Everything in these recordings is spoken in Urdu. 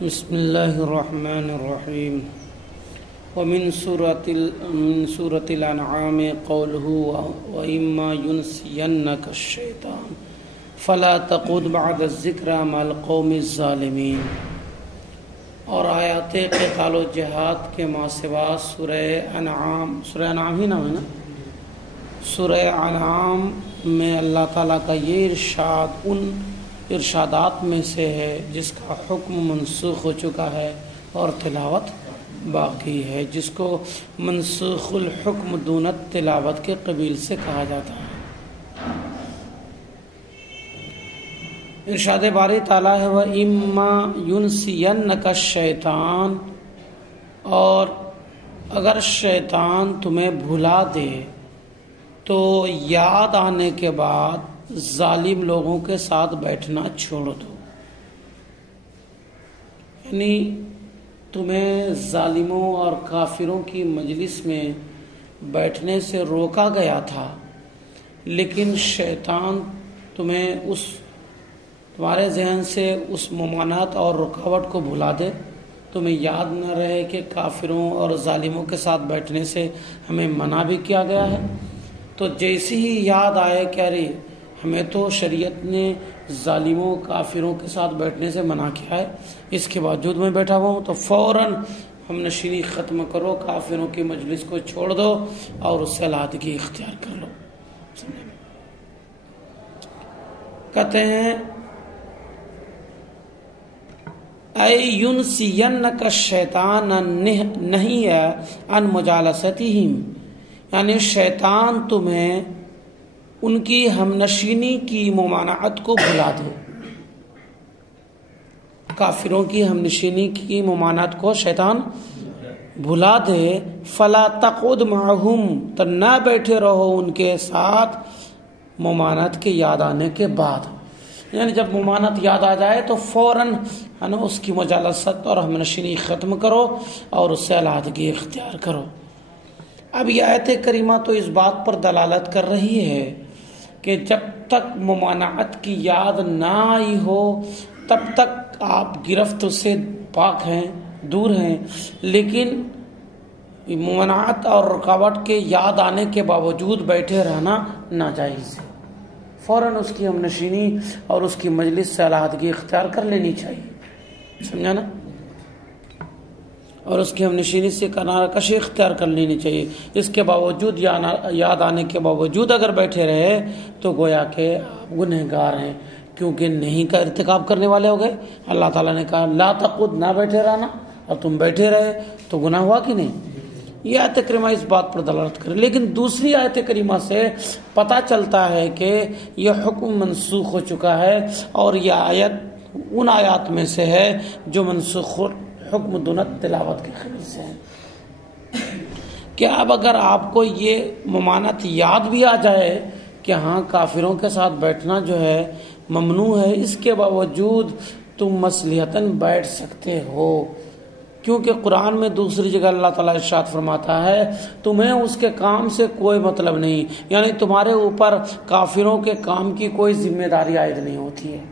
بسم اللہ الرحمن الرحیم ومن سورة الانعام قوله وإما ينسينك الشیطان فلا تقعد بعد الذکر مع القوم الظالمین، اور آیات قتال و جہاد کے ما سوا سورہ انعام ہی نام ہے نا، سورہ انعام میں اللہ تعالیٰ کا یہ ارشاد ان ارشادات میں سے ہے جس کا حکم منسوخ ہو چکا ہے اور تلاوت باقی ہے، جس کو منسوخ الحکم دون تلاوت کے قبیل سے کہا جاتا ہے۔ ارشاد باری تعالیٰ ہے وَإِمَّا يُنْسِيَنَّكَ الشَّيْطَانُ، اور اگر شیطان تمہیں بھلا دے تو یاد آنے کے بعد ظالم لوگوں کے ساتھ بیٹھنا چھوڑ دو، یعنی تمہیں ظالموں اور کافروں کی مجلس میں بیٹھنے سے روکا گیا تھا، لیکن شیطان تمہارے ذہن سے اس ممانعت اور رکاوٹ کو بھلا دے، تمہیں یاد نہ رہے کہ کافروں اور ظالموں کے ساتھ بیٹھنے سے ہمیں منع بھی کیا گیا ہے، تو جیسے ہی یاد آئے کہ ارے ہمیں تو شریعت نے ظالموں کافروں کے ساتھ بیٹھنے سے منع کیا ہے، اس کے باوجود میں بیٹھا ہوا ہوں، تو فوراً ہم نشینی ختم کرو، کافروں کی مجلس کو چھوڑ دو اور اس سے علیحدگی اختیار کر لو۔ کہتے ہیں اے ینسینک الشیطان نہیں ہے ان مجالستہم، یعنی شیطان تمہیں ان کی ہم نشینی کی ممانعت کو بھلا دے، کافروں کی ہم نشینی کی ممانعت کو شیطان بھلا دے، فلا تقعد معہم، تو نہ بیٹھے رہو ان کے ساتھ ممانعت کے یاد آنے کے بعد، یعنی جب ممانعت یاد آ جائے تو فوراً اس کی مجالست اور ہم نشینی ختم کرو اور اس سے علیحدگی اختیار کرو۔ اب یہ آیت کریمہ تو اس بات پر دلالت کر رہی ہے کہ جب تک ممانعت کی یاد نہ آئی ہو تب تک آپ گرفت سے پاک ہیں، دور ہیں، لیکن ممانعت اور رکاوٹ کے یاد آنے کے باوجود بیٹھے رہنا ناجائز ہے، فوراً اس کی ہم نشینی اور اس کی مجلس سے علیحدگی اختیار کر لینی چاہیے، سمجھا نا، اور اس کی ہم نشینی سے کنارہ کشی اختیار کر لینی چاہیے۔ اس کے باوجود یاد آنے کے باوجود اگر بیٹھے رہے تو گویا کہ آپ گنہگار ہیں، کیونکہ نہیں کا ارتکاب کرنے والے ہو گئے۔ اللہ تعالیٰ نے کہا لا تقعد، نہ بیٹھے رہنا، اور تم بیٹھے رہے تو گناہ ہوا کہ نہیں؟ یہ آیت کریمہ اس بات پر دلالت کرے، لیکن دوسری آیت کریمہ سے پتہ چلتا ہے کہ یہ حکم منسوخ ہو چکا ہے، اور یہ آیت ان آیات میں سے ہے جو منسوخ حکم دونت تلاوت کے خلاف سے ہے، کہ اب اگر آپ کو یہ ممانعت یاد بھی آ جائے کہ ہاں کافروں کے ساتھ بیٹھنا جو ہے ممنوع ہے، اس کے باوجود تم مصلحتاً بیٹھ سکتے ہو، کیونکہ قرآن میں دوسری جگہ اللہ تعالیٰ ارشاد فرماتا ہے تمہیں اس کے کام سے کوئی مطلب نہیں، یعنی تمہارے اوپر کافروں کے کام کی کوئی ذمہ داری عائد نہیں ہوتی ہے۔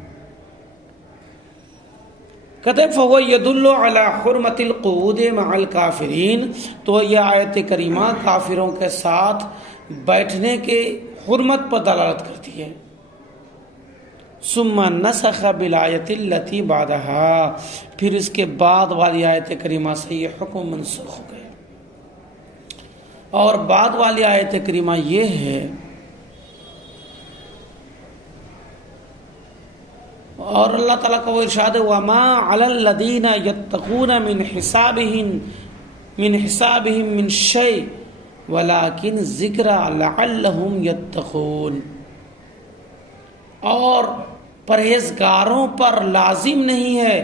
کہتے ہیں فَهُوَ يَدُلُّ عَلَى حُرْمَةِ الْقُعُودِ مَعَ الْكَافِرِينَ، تو یہ آیت کریمہ کافروں کے ساتھ بیٹھنے کے حرمت پر دلالت کرتی ہے۔ ثُمَّ نَسَخَ بِالْآيَةِ الَّتِي بَعْدَهَا، پھر اس کے بعد والی آیت کریمہ سے یہ حکم منسوخ ہو گیا، اور بعد والی آیت کریمہ یہ ہے، اور اللہ تعالیٰ کا وہ ارشاد ہے وَمَا عَلَى الَّذِينَ يَتَّقُونَ مِنْ حِسَابِهِمْ مِنْ شَيْءٍ وَلَكِنْ ذِكْرَى لَعَلَّهُمْ يَتَّقُونَ، اور پرہیزگاروں پر لازم نہیں ہے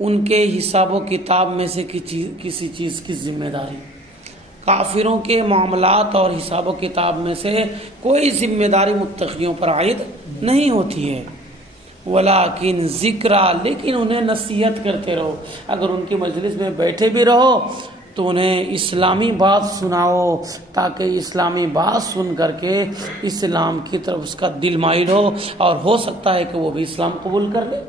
ان کے حساب و کتاب میں سے کسی چیز کی ذمہ داری، کافروں کے معاملات اور حساب و کتاب میں سے کوئی ذمہ داری متقیوں پر عائد نہیں ہوتی ہے، ولیکن ذکرہ، لیکن انہیں نصیحت کرتے رہو، اگر ان کی مجلس میں بیٹھے بھی رہو تو انہیں اسلامی بات سناؤ، تاکہ اسلامی بات سن کر کے اسلام کی طرف اس کا دل مائل ہو، اور ہو سکتا ہے کہ وہ بھی اسلام قبول کر لے۔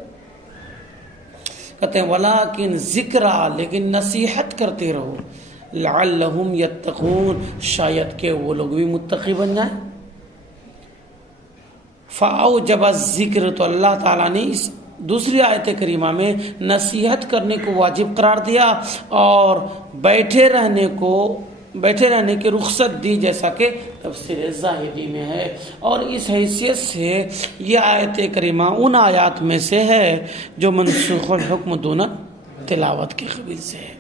کہتے ہیں ولیکن ذکرا، لیکن نصیحت کرتے رہو، لعلہم یتقون، شاید کہ وہ لوگ بھی متقی بن جائیں۔ فاوجب الذکر، تو اللہ تعالیٰ نے اس دوسری آیت کریمہ میں نصیحت کرنے کو واجب قرار دیا اور بیٹھے رہنے کی رخصت دی، جیسا کہ تفسیر زاہدی میں ہے۔ اور اس حیثیت سے یہ آیت کریمہ ان آیات میں سے ہے جو منسوخ الحکم دون تلاوت کے قبیل سے ہے۔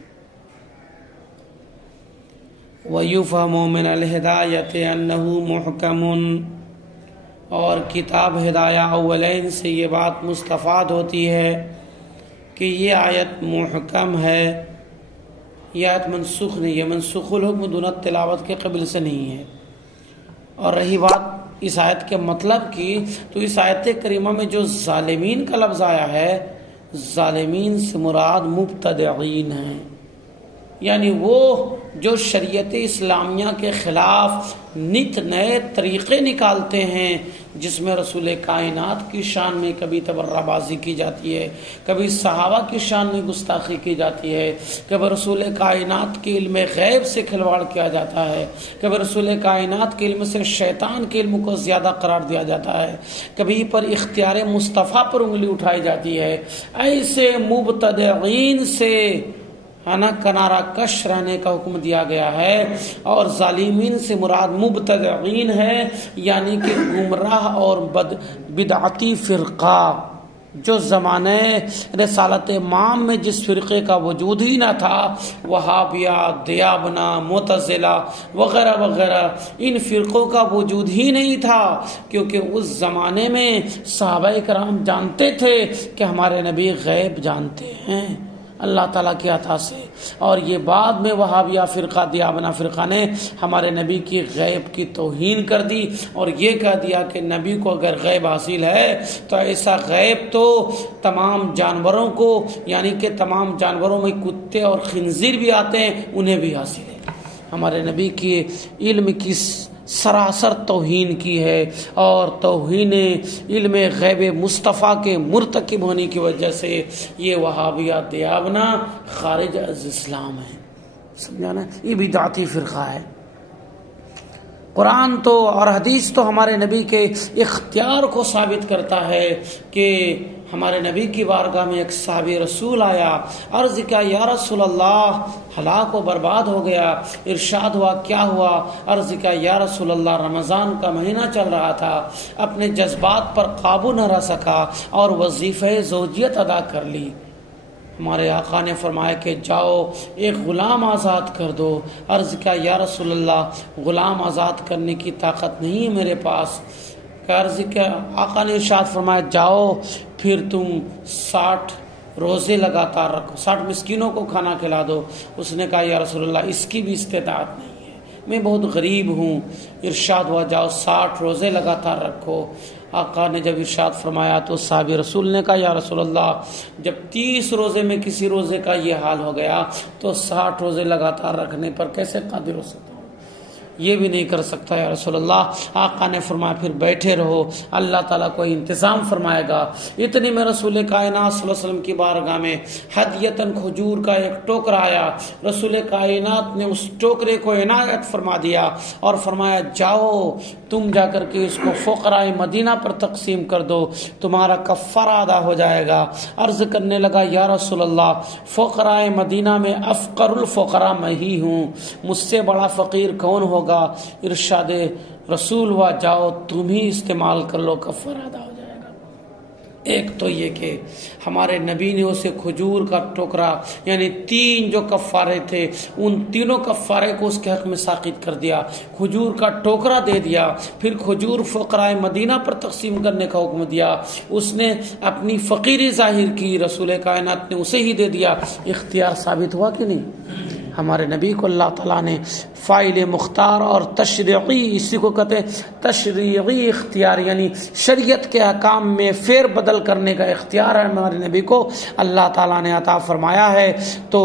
وَيُفْهَمُ مِنَ الْهِدَایَةِ أَنَّهُ مُحْکَمٌ، اور کتاب ہدایہ اولین سے یہ بات مستفاد ہوتی ہے کہ یہ آیت محکم ہے، یہ آیت منسوخ نہیں ہے، منسوخ الحکم دون تلاوت کے قبل سے نہیں ہے۔ اور رہی بات اس آیت کے مطلب کی، تو اس آیت کریمہ میں جو ظالمین کا لفظ آیا ہے، ظالمین سے مراد مبتدعین ہیں، یعنی وہ جو شریعت اسلامیہ کے خلاف نت نئے طریقے نکالتے ہیں، جس میں رسول کائنات کی شان میں کبھی تبرہ بازی کی جاتی ہے، کبھی صحابہ کی شان میں گستاخی کی جاتی ہے، کبھی رسول کائنات کے علم غیب سے کھلواڑ کیا جاتا ہے، کبھی رسول کائنات کے علم سے شیطان کے علم کو زیادہ قرار دیا جاتا ہے، کبھی پر اختیار مصطفیٰ پر انگلی اٹھائی جاتی ہے۔ ایسے مبتدعین سے کنارہ کش رہنے کا حکم دیا گیا ہے، اور ظالمین سے مراد مبتدعین ہے، یعنی کہ گمراہ اور بدعتی فرقہ، جو زمانے رسالت امام میں جس فرقے کا وجود ہی نہ تھا، وہابیہ، دیابنا، معتزلہ وغیرہ وغیرہ، ان فرقوں کا وجود ہی نہیں تھا، کیونکہ اس زمانے میں صحابہ کرام جانتے تھے کہ ہمارے نبی غیب جانتے ہیں اللہ تعالیٰ کی عطا سے، اور یہ بعد میں وہابیہ فرقہ، دیابنا فرقہ نے ہمارے نبی کی غیب کی توہین کر دی، اور یہ کہہ دیا کہ نبی کو اگر غیب حاصل ہے تو ایسا غیب تو تمام جانوروں کو، یعنی کہ تمام جانوروں میں کتے اور خنزیر بھی آتے ہیں، انہیں بھی حاصل ہے۔ ہمارے نبی کی علم کی سراسر توہین کی ہے، اور توہین علم غیب مصطفیٰ کے مرتکب ہونے کی وجہ سے یہ وہابیہ دیابنا خارج از اسلام ہے، سمجھانا، یہ بدعتی فرقہ ہے۔ قرآن تو اور حدیث تو ہمارے نبی کے اختیار کو ثابت کرتا ہے کہ ہمارے نبی کی بارگاہ میں ایک صحابی رسول آیا، عرض کیا یا رسول اللہ ہلاک و برباد ہو گیا، ارشاد ہوا کیا ہوا، عرض کیا یا رسول اللہ رمضان کا مہینہ چل رہا تھا، اپنے جذبات پر قابو نہ رہ سکا اور وظیفہ زوجیت ادا کر لی۔ ہمارے آقا نے فرمایا کہ جاؤ ایک غلام آزاد کر دو، عرض کیا یا رسول اللہ غلام آزاد کرنے کی طاقت نہیں ہے میرے پاس، عرض کیا آقا نے ارشاد فرمایا جاؤ پھر تم 60 روزے لگاتار رکھو، 60 مسکینوں کو کھانا کھلا دو۔ اس نے کہا یا رسول اللہ اس کی بھی استطاعت نہیں ہے، میں بہت غریب ہوں۔ ارشاد ہوا جاؤ 60 روزے لگاتار رکھو۔ آقا نے جب ارشاد فرمایا تو صحابی رسول نے کہا یا رسول اللہ جب 30 روزے میں کسی روزے کا یہ حال ہو گیا تو 60 روزے لگاتار رکھنے پر کیسے قادر ہو سکتا ہوں، یہ بھی نہیں کر سکتا یا رسول اللہ۔ آقا نے فرمایا پھر بیٹھے رہو، اللہ تعالیٰ کو انتظام فرمائے گا۔ اتنے میں رسول کائنات صلی اللہ علیہ وسلم کی بارگاہ میں ہدیتاً کھجور کا ایک ٹوکرا آیا، رسول کائنات نے اس ٹوکرے کو عنایت فرما دیا اور فرمایا جاؤ تم جا کر کے اس کو فقراء مدینہ پر تقسیم کر دو، تمہارا کفارہ ادا ہو جائے گا۔ عرض کرنے لگا یا رسول اللہ فقراء مدینہ میں افقر الفقراء میں ہی ہوں، مجھ سے بڑا فقیر کون ہوگا؟ ارشاد رسول ہوا جاؤ تم ہی استعمال کر لو، کفارہ ادا ہو جائے گا۔ ایک تو یہ کہ ہمارے نبی نے اسے کھجور کا ٹوکرا، یعنی 3 جو کفارے تھے ان تینوں کفارے کو اس کے حق میں ساقط کر دیا، کھجور کا ٹوکرا دے دیا، پھر کھجور فقراء مدینہ پر تقسیم کرنے کا حکم دیا۔ اس نے اپنی فقیری ظاہر کی، رسول کائنات نے اسے ہی دے دیا۔ اختیار ثابت ہوا کہ نہیں؟ ہمارے نبی کو اللہ تعالیٰ نے فاعل مختار اور تشریعی، اسی کو کہتے ہیں تشریعی اختیار، یعنی شریعت کے احکام میں فیر بدل کرنے کا اختیار ہے ہمارے نبی کو اللہ تعالیٰ نے عطا فرمایا ہے۔ تو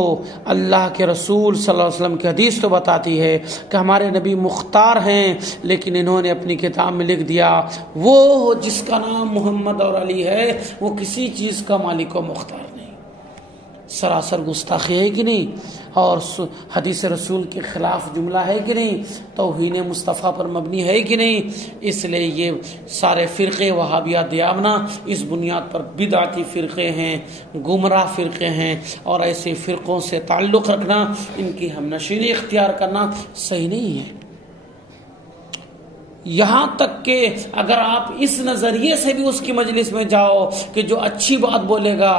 اللہ کے رسول صلی اللہ علیہ وسلم کی حدیث تو بتاتی ہے کہ ہمارے نبی مختار ہیں، لیکن انہوں نے اپنی کتاب میں لکھ دیا وہ جس کا نام محمد اور علی ہے وہ کسی چیز کا مالک و مختار نہیں۔ سراسر گستاخی ہے کہ نہیں، اور حدیث رسول کے خلاف جملہ ہے کہ نہیں، توہین مصطفیٰ پر مبنی ہے کہ نہیں. اس لیے یہ سارے فرقے وہابیہ دیامنا اس بنیاد پر بدعتی فرقے ہیں، گمراہ فرقے ہیں، اور ایسے فرقوں سے تعلق رکھنا، ان کی ہم نشینی اختیار کرنا صحیح نہیں ہے. یہاں تک کہ اگر آپ اس نظریے سے بھی اس کی مجلس میں جاؤ کہ جو اچھی بات بولے گا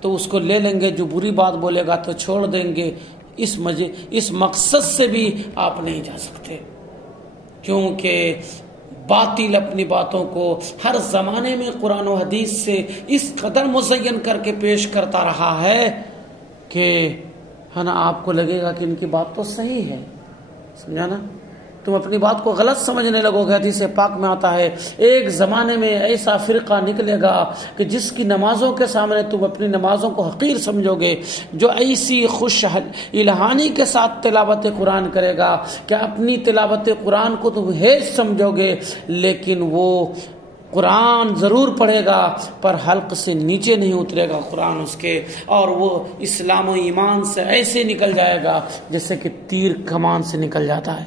تو اس کو لے لیں گے، جو بری بات بولے گا تو چھوڑ دیں گے، اس مقصد سے بھی آپ نہیں جا سکتے، کیونکہ باطل اپنی باتوں کو ہر زمانے میں قرآن و حدیث سے اس قدر مزین کر کے پیش کرتا رہا ہے کہ ہے نا آپ کو لگے گا کہ ان کی بات تو صحیح ہے. سمجھا نا؟ تم اپنی بات کو غلط سمجھنے لگو گے. حدیث پاک میں آتا ہے ایک زمانے میں ایسا فرقہ نکلے گا کہ جس کی نمازوں کے سامنے تم اپنی نمازوں کو حقیر سمجھو گے، جو ایسی خوش الہانی کے ساتھ تلاوت قرآن کرے گا کہ اپنی تلاوت قرآن کو تم ہیج سمجھو گے، لیکن وہ قرآن ضرور پڑھے گا پر حلق سے نیچے نہیں اترے گا قرآن اس کے، اور وہ اسلام و ایمان سے ایسے نکل جائے گا جیسے کہ تیر کمان سے نکل جاتا ہے.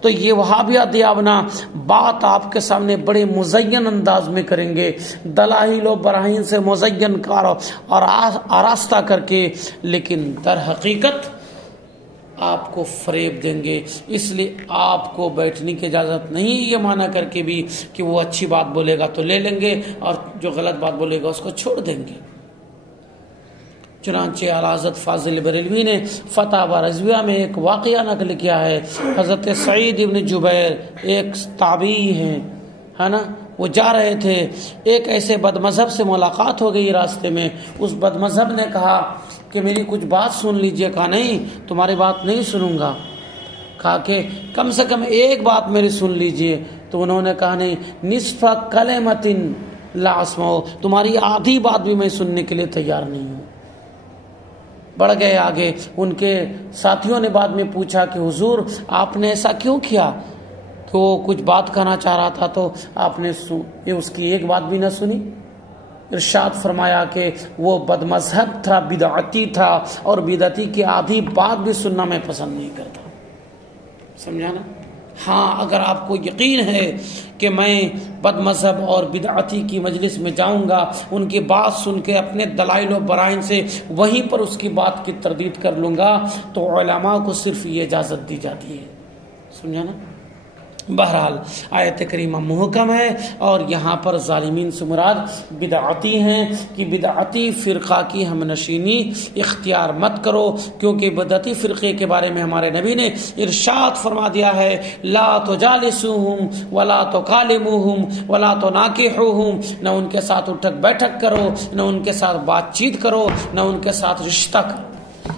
تو یہ وہابیہ دیابنا بات آپ کے سامنے بڑے مزین انداز میں کریں گے، دلائل و براہین سے مزین کار اور آراستہ کر کے، لیکن در حقیقت آپ کو فریب دیں گے. اس لیے آپ کو بیٹھنے کی اجازت نہیں یہ مانا کر کے بھی کہ وہ اچھی بات بولے گا تو لے لیں گے اور جو غلط بات بولے گا اس کو چھوڑ دیں گے. چنانچہ اعلی حضرت فاضل بریلوی نے فتاوی رضویہ میں ایک واقعہ نقل کیا ہے. حضرت سعید ابن جبیر ایک تابعی ہیں، ہے نا، وہ جا رہے تھے، ایک ایسے بد مذہب سے ملاقات ہو گئی راستے میں. اس بد مذہب نے کہا کہ میری کچھ بات سن لیجئے. کہا نہیں، تمہاری بات نہیں سنوں گا. کہا کہ کم سے کم ایک بات میری سن لیجئے. تو انہوں نے کہا نہیں، نصف کلمۃ لا اسمع، تمہاری آدھی بات بھی میں سننے کے لیے تیار نہیں ہوں. بڑھ گئے آگے. ان کے ساتھیوں نے بعد میں پوچھا کہ حضور آپ نے ایسا کیوں کیا کہ وہ کچھ بات کہنا چاہ رہا تھا تو آپ نے اس کی ایک بات بھی نہ سنی؟ ارشاد فرمایا کہ وہ بد مذہب تھا، بدعتی تھا، اور بدعتی کی آدھی بات بھی سننا میں پسند نہیں کرتا. سمجھا نا؟ ہاں، اگر آپ کو یقین ہے کہ میں بد مذہب اور بدعتی کی مجلس میں جاؤں گا، ان کی بات سن کے اپنے دلائل و برائن سے وہیں پر اس کی بات کی تردید کر لوں گا، تو علماء کو صرف یہ اجازت دی جاتی ہے. سمجھا نا؟ بہرحال آیت کریمہ محکم ہے، اور یہاں پر ظالمین سے مراد بدعتی ہیں کہ بدعتی فرقہ کی ہم نشینی اختیار مت کرو، کیونکہ بدعتی فرقے کے بارے میں ہمارے نبی نے ارشاد فرما دیا ہے لا تجالسوہم ولا تکالموہم ولا تناکحوہم، نہ ان کے ساتھ اٹھک بیٹھک کرو، نہ ان کے ساتھ بات چیت کرو، نہ ان کے ساتھ رشتہ کرو.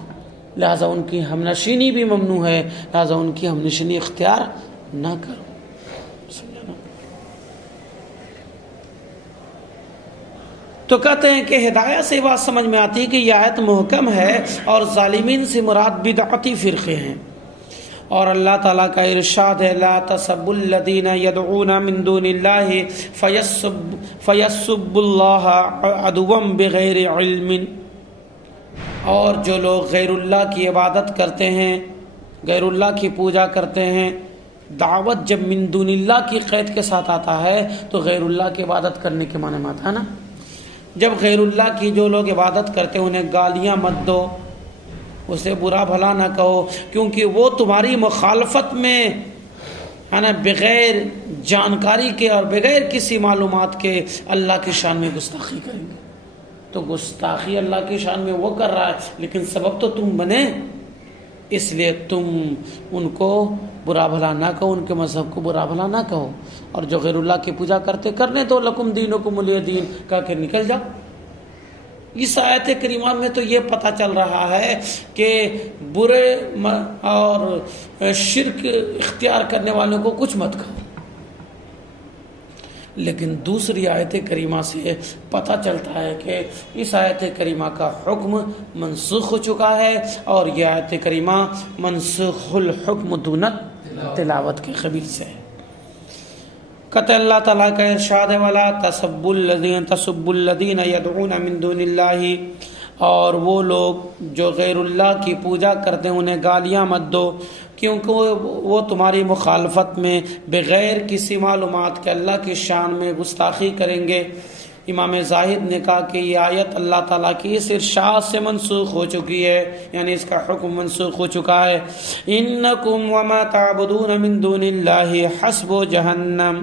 لہذا ان کی ہم نشینی بھی ممنوع ہے، لہذا ان کی ہم نشینی اختیار نہ کرو. تو کہتے ہیں کہ ہدایت سے بات سمجھ میں آتی ہے کہ یہ آیت محکم ہے اور ظالمین سے مراد بدعتی فرقے ہیں. اور اللہ تعالیٰ کا ارشاد ہے لا تسبوا الذین یدعون من دون اللہ فیسبوا اللہ عدوا بغیر علم. اور جو لوگ غیر اللہ کی عبادت کرتے ہیں، غیر اللہ کی پوجا کرتے ہیں، دعوت جب من دون اللہ کی قید کے ساتھ آتا ہے تو غیر اللہ کی عبادت کرنے کے معنی میں آتا ہے نا. جب غیر اللہ کی جو لوگ عبادت کرتے ہیں انہیں گالیاں مت دو، اسے برا بھلا نہ کہو، کیونکہ وہ تمہاری مخالفت میں ہے نا بغیر جانکاری کے اور بغیر کسی معلومات کے اللہ کی شان میں گستاخی کریں گے. تو گستاخی اللہ کی شان میں وہ کر رہا ہے، لیکن سبب تو تم بنے، اس لیے تم ان کو برا بھلا نہ کہو، ان کے مذہب کو برا بھلا نہ کہو. اور جو غیر اللہ کی پوجا کرنے تو لکم دینکم ولی دین کہہ کے نکل جاؤ. اس آیت کریمہ میں تو یہ پتہ چل رہا ہے کہ برے اور شرک اختیار کرنے والوں کو کچھ مت کہو، لیکن دوسری آیت کریمہ سے پتہ چلتا ہے کہ اس آیت کریمہ کا حکم منسوخ ہو چکا ہے، اور یہ آیت کریمہ منسوخ الحکم دون تلاوت کے قبیل سے ہے. کہتے اللہ تعالیٰ کا ارشاد ہے وَلَا تَسُبُّوا الَّذِينَ يَدْعُونَ مِن دُونِ اللَّهِ اور وہ لوگ جو غیر اللہ کی پوجا کرتے ہیں انہیں گالیاں مت دو، کیونکہ وہ تمہاری مخالفت میں بغیر کسی معلومات کے اللہ کی شان میں گستاخی کریں گے۔ امام زاہد نے کہا کہ یہ آیت اللہ تعالیٰ کی اس ارشاد سے منسوخ ہو چکی ہے، یعنی اس کا حکم منسوخ ہو چکا ہے۔ انکم وما تعبدون من دون اللہ حسب جہنم،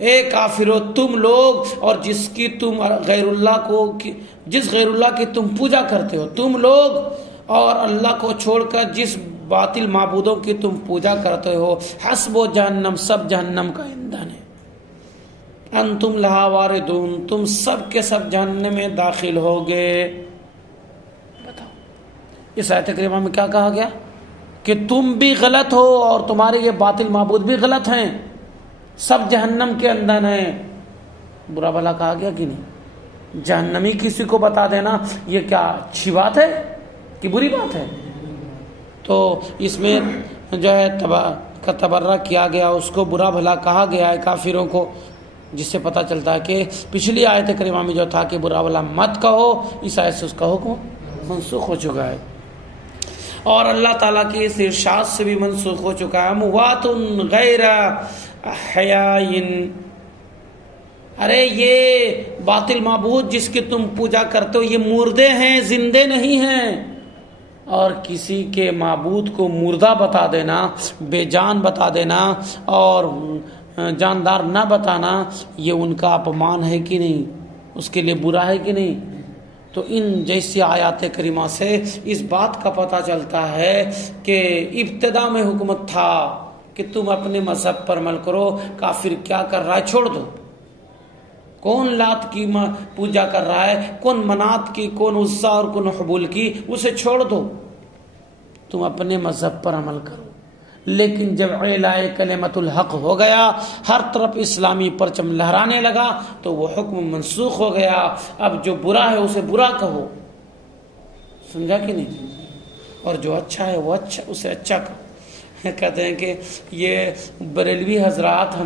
اے کافرو تم لوگ اور جس غیر اللہ کی تم پوجا کرتے ہو، تم لوگ اور اللہ کو چھوڑ کر جس باطل معبودوں کی تم پوجا کرتے ہو، حسب جہنم سب جہنم کا ایندھن ہے، انتم لہا واردون تم سب کے سب جہنم میں داخل ہوگے۔ بتاؤ اس آیت کریمہ میں کیا کہا گیا کہ تم بھی غلط ہو اور تمہارے یہ باطل معبود بھی غلط ہیں، سب جہنم کے اندر ہیں۔ برا بھلا کہا گیا کہ نہیں؟ جہنمی کسی کو بتا دینا یہ کیا اچھی بات ہے کہ بری بات ہے؟ تو اس میں جو ہے تبرہ کیا گیا، اس کو برا بھلا کہا گیا ہے کافروں کو، جس سے پتہ چلتا ہے کہ پچھلی آیت کریمہ میں جو تھا کہ برا بھلا مت کہو، اس آیت سے اس کا حکم منسوخ ہو چکا ہے، اور اللہ تعالیٰ کی اس ارشاد سے بھی منسوخ ہو چکا ہے۔ اموات غیر احیاء، ارے یہ باطل معبود جس کی تم پوجا کرتے ہو یہ مردے ہیں، زندے نہیں ہیں، اور کسی کے معبود کو مردہ بتا دینا، بے جان بتا دینا اور جاندار نہ بتانا، یہ ان کا اپمان ہے کہ نہیں؟ اس کے لیے برا ہے کہ نہیں؟ تو ان جیسی آیات کریمہ سے اس بات کا پتہ چلتا ہے کہ ابتدا میں حکمت تھا کہ تم اپنے مذہب پر عمل کرو، کافر کیا کر رہا ہے چھوڑ دو، کون لات کی پوجا کر رہا ہے، کون منات کی، کون عزا اور کون حبول کی، اسے چھوڑ دو، تم اپنے مذہب پر عمل کرو۔ لیکن جب اعلاء کلمت الحق ہو گیا، ہر طرف اسلامی پرچم لہرانے لگا، تو وہ حکم منسوخ ہو گیا۔ اب جو برا ہے اسے برا کہو، سمجھا کہ نہیں؟ اور جو اچھا ہے وہ اچھا، اسے اچھا کہو۔ کہتے ہیں کہ یہ بریلوی حضرات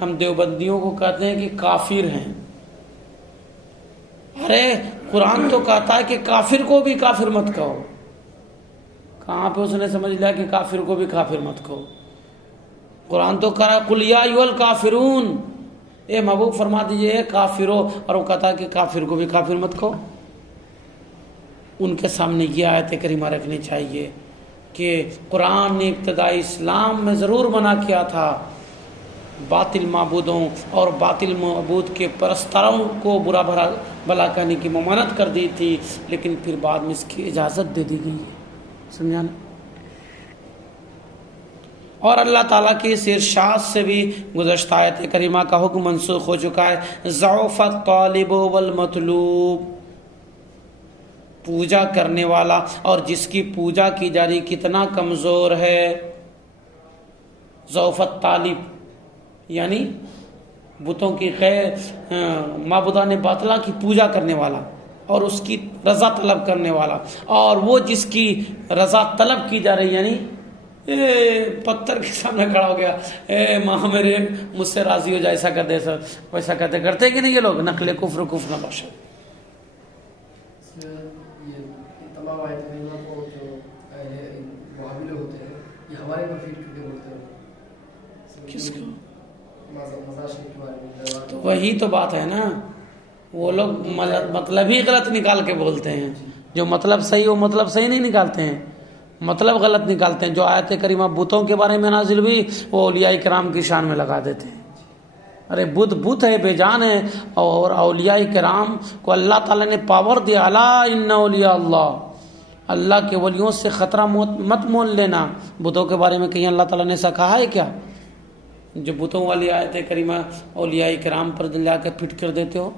ہم دیوبندیوں کو کہتے ہیں کہ کافر ہیں۔ ارے قرآن تو کہتا ہے کہ کافر کو بھی کافر مت کہو، کہاں پہ اس نے سمجھ لیا کہ کافر کو بھی کافر مت کہو؟ قرآن تو کہہ رہا ہے قل یا ایھا الکافرون، اے محبوب فرما دیجئے کافرو، اور وہ کہتا ہے کہ کافر کو بھی کافر مت کہو۔ ان کے سامنے یہ آیت کریمہ رکھنی چاہیے کہ قرآن نے ابتدائی اسلام میں ضرور منع کیا تھا باطل معبودوں اور باطل معبود کے پرستاروں کو برا بھلا کہنے کی ممانعت کر دی تھی، لیکن پھر بعد میں اس کی اجازت دے دی گئی ہے، سمجھا نا؟ اور اللہ تعالیٰ کی اس ارشاد سے بھی گزشتہ آیت کریمہ کا حکم منسوخ ہو چکا ہے۔ ضعف الطالب والمطلوب، پوجا کرنے والا اور جس کی پوجا کی جا رہی کتنا کمزور ہے۔ ضعف الطالب یعنی بتوں کی غیر معبودان باطلہ کی پوجا کرنے والا اور اس کی رضا طلب کرنے والا، اور وہ جس کی رضا طلب کی جا رہی، یعنی پتھر کے سامنے کھڑا ہو گیا، اے ماں میرے مجھ سے راضی ہو جائے، ایسا کر دے ویسا کرتے کہ نہیں یہ لوگ؟ نقل کفر نہ بخشے۔ تمام آیت کریمہ کو جو وہابی لوگ ہوتے ہیں یہ ہمارے کفیر کیوں بولتے ہیں؟ کس کو؟ تو وہی تو بات ہے نا، وہ لوگ مطلب ہی غلط نکال کے بولتے ہیں، جو مطلب صحیح وہ مطلب صحیح نہیں نکالتے ہیں، مطلب غلط نکالتے ہیں۔ جو آیت کریمہ بتوں کے بارے میں نازل ہوئی وہ اولیاء کرام کی شان میں لگا دیتے ہیں۔ ارے بت ہے، بے جان ہے، اور اولیاء کرام کو اللہ تعالیٰ نے پاور دیا۔ الا ان اولیاء اللہ، اللہ کے ولیوں سے خطرہ مت مول لینا۔ بتوں کے بارے میں کہیں اللہ تعالیٰ نے ایسا کہا ہے کیا؟ جو بتوں والی آیت کریمہ اولیاء کرام پر جا کے پھٹ کر دیتے ہو۔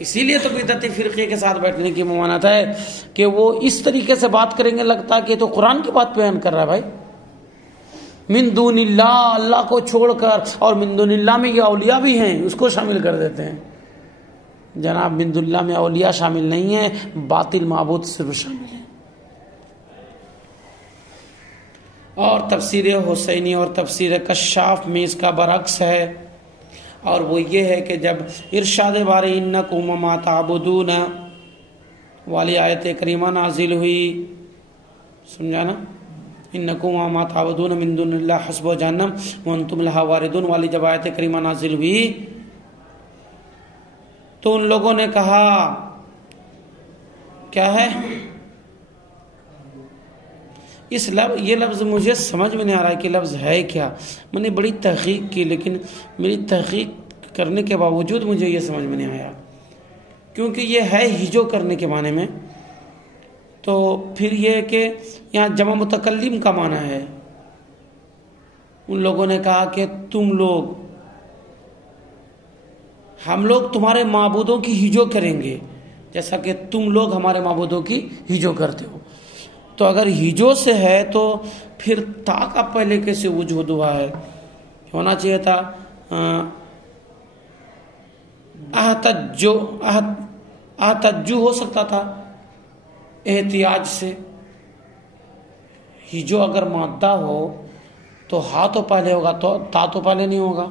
اسی لیے تو بدعتی فرقے کے ساتھ بیٹھنے کی ممانعت ہے کہ وہ اس طریقے سے بات کریں گے، لگتا کہ تو قرآن کی بات بیان کر رہا ہے۔ بھائی من دون اللہ، اللہ کو چھوڑ کر، اور من دون اللہ میں یہ اولیاء بھی ہیں، اس کو شامل کر دیتے ہیں۔ جناب من دون اللہ میں اولیاء شامل نہیں ہیں، باطل معبود صرف شامل ہیں۔ اور تفسیر حسینی اور تفسیر کشاف میں اس کا برعکس ہے، اور وہ یہ ہے کہ جب ارشاد باری انکم وما تعبدون والی آیت کریمہ نازل ہوئی، سمجھا نا؟ انکم وما تعبدون من دون اللہ حسب جہنم وانتم لہا واردون والی جب آیت کریمہ نازل ہوئی تو ان لوگوں نے کہا کیا ہے یہ لفظ مجھے سمجھ میں نہیں آ رہا ہے کہ لفظ ہے کیا. میں نے بڑی تحقیق کی لیکن میری تحقیق کرنے کے باوجود مجھے یہ سمجھ میں نہیں آیا، کیونکہ یہ ہے ہجو کرنے کے معنی میں. تو پھر یہ کہ یہاں جمع متکلم کا معنی ہے. ان لوگوں نے کہا کہ ہم لوگ تمہارے معبودوں کی ہجو کریں گے جیسا کہ تم لوگ ہمارے معبودوں کی ہجو کرتے ہو. تو اگر ہجو سے ہے تو پھر تا کا پہلے کیسے وجود ہوا ہے؟ ہونا چاہیے تھا احتجو ہو سکتا تھا احتیاج سے. ہجو اگر مادہ ہو تو ہا تو پہلے ہوگا تو تا تو پہلے نہیں ہوگا.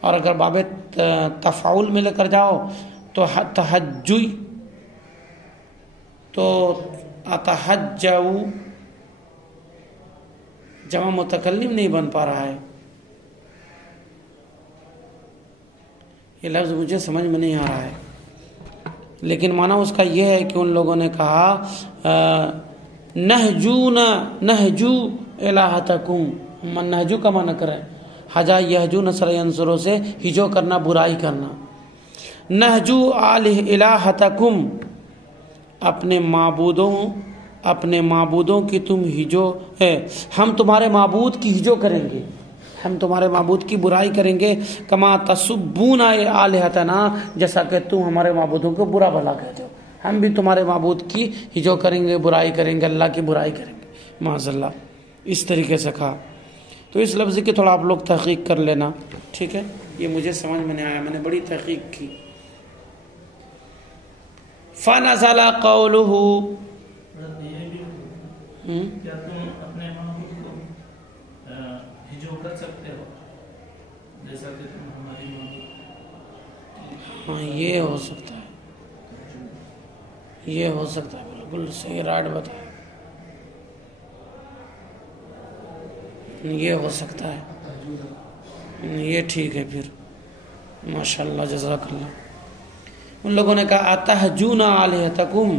اور اگر باب تفاعل میں لے کر جاؤ تو تہجوی تو اتحجو جمع متکلم نہیں بن پا رہا ہے. یہ لفظ مجھے سمجھ میں نہیں آ رہا ہے لیکن معنی اس کا یہ ہے کہ ان لوگوں نے کہا نہجو الہتکم. نہجو کا معنی کریں حجا یہجو نصر ینصرو سے ہجو کرنا برائی کرنا. نہجو الہتکم اپنے معبودوں کی تم ہجو ہے. ہم تمہارے معبود کی ہجو کریں گے، ہم تمہارے معبود کی برائی کریں گے. کما تسبون آلہتنا جیسا کہ تم ہمارے معبودوں کو برا بھلا کہتے ہو، ہم بھی تمہارے معبود کی ہجو کریں گے، برائی کریں گے، اللہ کی برائی کریں گے معاذ اللہ. اس طریقے سے کہا. تو اس لفظ کی تھوڑا آپ لوگ تحقیق کر لینا، ٹھیک ہے؟ یہ مجھے سمجھ میں نہیں آیا، میں نے بڑی تحقیق کی. فنزل قولہ کیا تم اپنے معبود کو ہجو کر سکتے ہو جیسا کہ تم ہماری معبود؟ ہاں یہ ہو سکتا ہے، یہ ہو سکتا ہے، بالکل صحیح رائٹ بتایا. یہ ہو سکتا ہے، یہ ٹھیک ہے. پھر ماشاءاللہ جزاک اللہ. ان لوگوں نے کہا اتہجون آلہتکم،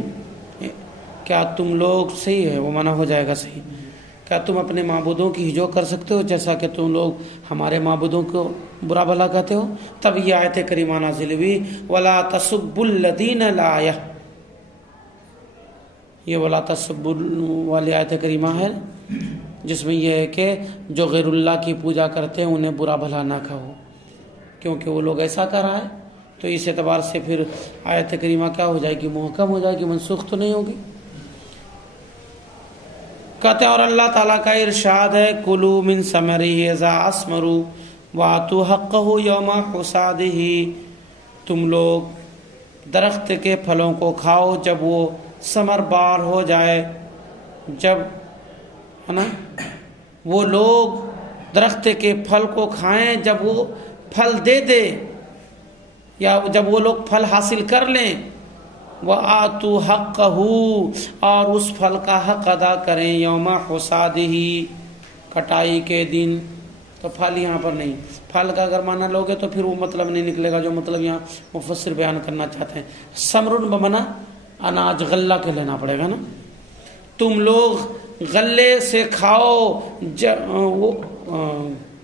کیا تم لوگ صحیح ہے وہ منع ہو جائے گا صحیح. کیا تم اپنے معبودوں کی ہجو کر سکتے ہو جیسا کہ تم لوگ ہمارے معبودوں کو برا بھلا کہتے ہو؟ تب یہ آیت کریمہ نازل ہوئی ولا تسبوا الذین لا یہ ولا تسبوا والی آیت کریمہ ہے جس میں یہ ہے کہ جو غیر اللہ کی پوجا کرتے ہیں انہیں برا بھلا نہ کہو، کیونکہ وہ لوگ ایسا کر رہا ہے. تو اس اعتبار سے پھر آیت کریمہ کیا ہو جائے گی؟ محکم ہو جائے گی، منسوخ تو نہیں ہوگی. کہتے ہیں اور اللہ تعالیٰ کا ارشاد ہے کلو من ثمرہ اذا اثمروا وآتوا حقہ یوم حصادہ، تم لوگ درخت کے پھلوں کو کھاؤ جب وہ ثمر بار ہو جائے. جب ہے نا وہ لوگ درخت کے پھل کو کھائیں جب وہ پھل دے دے یا جب وہ لوگ پھل حاصل کر لیں. وآتوا حقہ اور اس پھل کا حق ادا کریں یوم حصادہ کٹائی کے دن. تو پھل یہاں پر نہیں، پھل کا اگر معنی لوگے تو پھر وہ مطلب نہیں نکلے گا جو مطلب یہاں مفسر بیان کرنا چاہتے ہیں. ثمر بمعنی اناج غلہ کے لینا پڑے گا نا. تم لوگ غلے سے کھاؤ وہ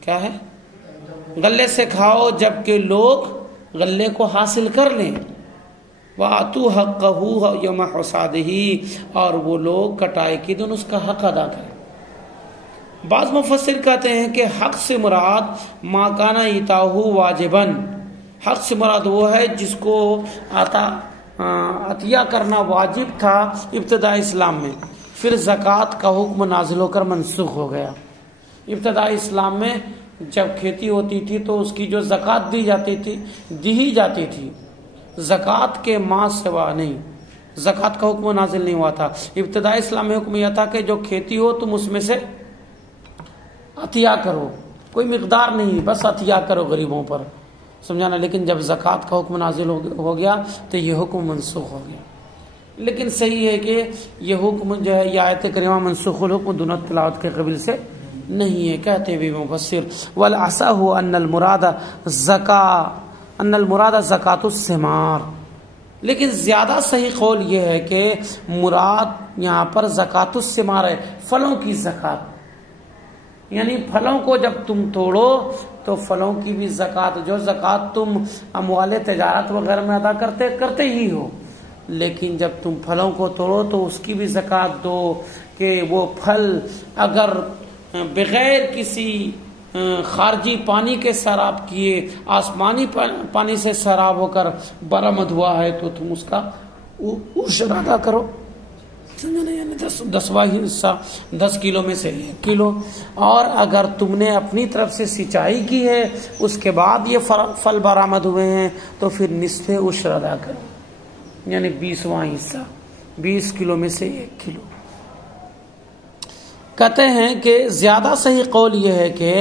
کیا ہے غلے سے کھاؤ جب کہ لوگ غلے کو حاصل کر لیں. وَآتُوا حَقَّهُ يَوْمَ حَصَادِهِ اور وہ لوگ کٹائی کے دن اس کا حق ادا کریں. بعض مفسر کہتے ہیں کہ حق سے مراد ما کان ایتاہ واجباً، حق سے مراد وہ ہے جس کو عطیہ کرنا واجب تھا ابتداء اسلام میں، پھر زکوٰۃ کا حکم نازل ہو کر منسوخ ہو گیا. ابتداء اسلام میں جب کھیتی ہوتی تھی تو اس کی جو زکوٰۃ دی ہی جاتی تھی، زکوٰۃ کے ماں سوا نہیں، زکوٰۃ کا حکم نازل نہیں ہوا تھا. ابتداء اسلام میں حکم یہ تھا کہ جو کھیتی ہو تم اس میں سے عطیہ کرو، کوئی مقدار نہیں، بس عطیہ کرو غریبوں پر، سمجھانا. لیکن جب زکوٰۃ کا حکم نازل ہو گیا تو یہ حکم منسوخ ہو گیا. لیکن صحیح ہے کہ یہ حکم جو ہے یہ آیت کریمہ منسوخ الحکم دونوں تلاوت کے قبیل سے نہیں ہے. کہتے بھی مفسر والاصح ان المراد زکاۃ الثمار، لیکن زیادہ صحیح قول یہ ہے کہ مراد یہاں پر زکاۃ الثمار ہے، پھلوں کی زکات. یعنی پھلوں کو جب تم توڑو تو پھلوں کی بھی زکات، جو زکات تم اموال تجارت وغیرہ میں ادا کرتے ہی ہو، لیکن جب تم پھلوں کو توڑو تو اس کی بھی زکات دو کہ وہ پھل اگر بغیر کسی خارجی پانی کے سیراب کیے آسمانی پانی سے سیراب ہو کر برآمد ہوا ہے تو تم اس کا عشر ادا کرو. یعنی 10واں حصہ 10 کلو میں سے 1 کلو. اور اگر تم نے اپنی طرف سے سینچائی کی ہے اس کے بعد یہ پھل برآمد ہوئے ہیں تو پھر نصف عشر ادا کرو، یعنی 20واں حصہ 20 کلو میں سے 1 کلو. کہتے ہیں کہ زیادہ صحیح قول یہ ہے کہ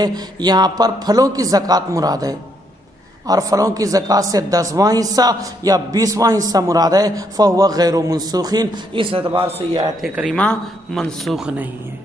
یہاں پر پھلوں کی زکوٰۃ مراد ہے، اور پھلوں کی زکوٰۃ سے 10واں حصہ یا 20واں حصہ مراد ہے. فہو غیر منسوخین، اس اعتبار سے یہ آیت کریمہ منسوخ نہیں ہے.